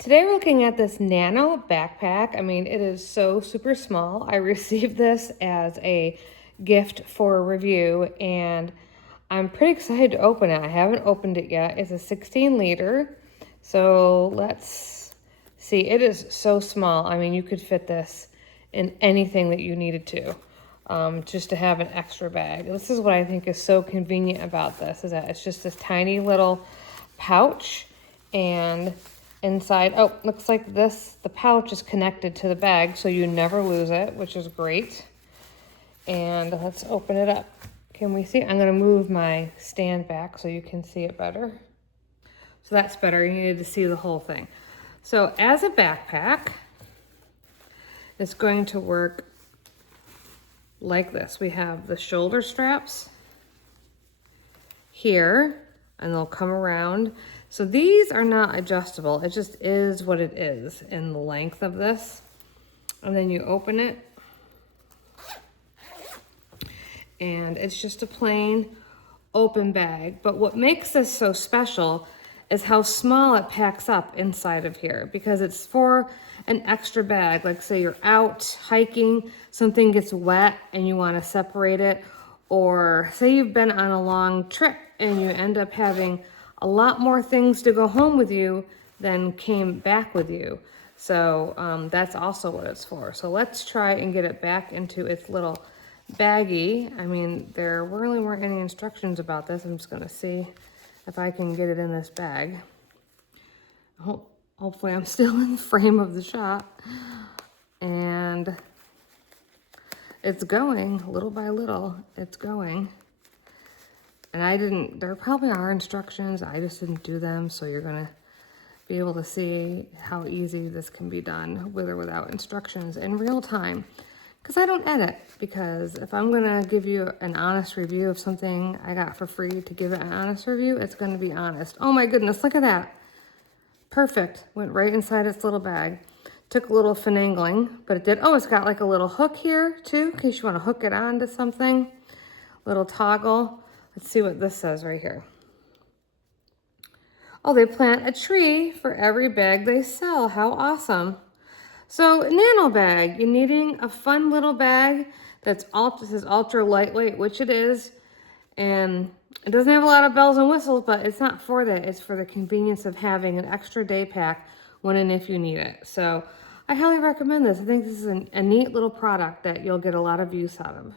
Today we're looking at this nano backpack. I mean, it is so super small. I received this as a gift for a review and I'm pretty excited to open it. I haven't opened it yet. It's a 16 liter. So let's see. It is so small. I mean, you could fit this in anything that you needed to. Just to have an extra bag. This is what I think is so convenient about this, is that it's just this tiny little pouch, and inside, oh, looks like this, the pouch is connected to the bag so you never lose it, which is great. And let's open it up. Can we see? I'm gonna move my stand back so you can see it better. So that's better, you needed to see the whole thing. So as a backpack, it's going to work like this. We have the shoulder straps here, and they'll come around. So these are not adjustable. It just is what it is in the length of this. And then you open it, and it's just a plain open bag. But what makes this so special is how small it packs up inside of here, because it's for an extra bag. Like say you're out hiking, something gets wet and you want to separate it, or say you've been on a long trip and you end up having a lot more things to go home with you than came back with you. So that's also what it's for. So let's try and get it back into its little baggie. I mean, there really weren't any instructions about this. I'm just gonna see if I can get it in this bag. Hopefully I'm still in the frame of the shot. And it's going little by little, it's going. And there probably are instructions, I just didn't do them, so you're gonna be able to see how easy this can be done with or without instructions in real time. Because I don't edit, because if I'm gonna give you an honest review of something I got for free to give it an honest review, it's gonna be honest. Oh my goodness, look at that. Perfect, went right inside its little bag. Took a little finagling, but it did. Oh, it's got like a little hook here too, in case you wanna hook it onto something. Little toggle. Let's see what this says right here. Oh, they plant a tree for every bag they sell. How awesome. So nano bag, you're needing a fun little bag that's says ultra lightweight, which it is. And it doesn't have a lot of bells and whistles, but it's not for that. It's for the convenience of having an extra day pack when and if you need it. So I highly recommend this. I think this is a neat little product that you'll get a lot of use out of.